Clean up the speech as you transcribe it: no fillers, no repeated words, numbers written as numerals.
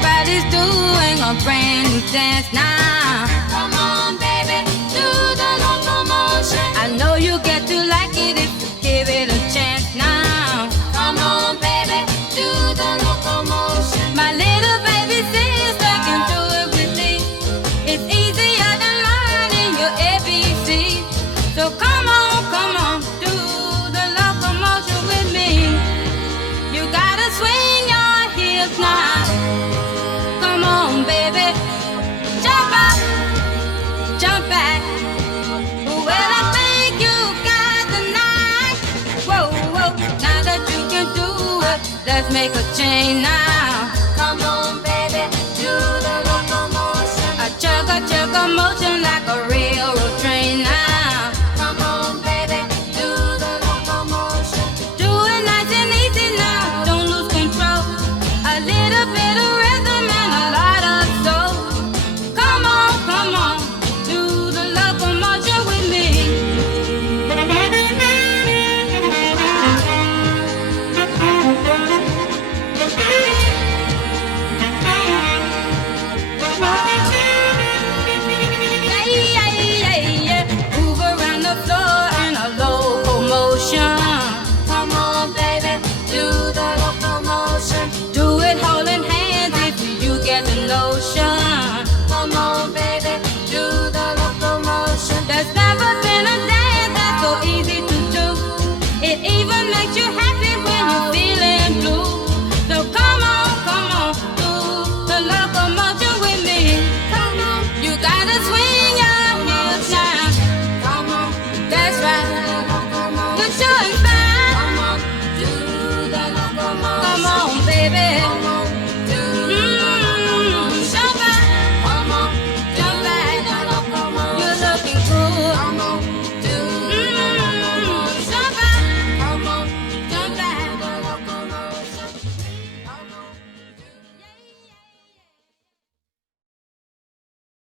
Everybody's doing a brand new dance now. Come on, baby, do the locomotion. I know you get to like it if you give it a chance now. Come on, baby, do the locomotion. My little baby sister can do it with me. It's easier than learning your ABC. So come on, do the locomotion with me. You gotta swing your hips now. Come on, baby, jump up, jump back. Well, I think you got the night. Whoa, whoa, now that you can do it, let's make a change now.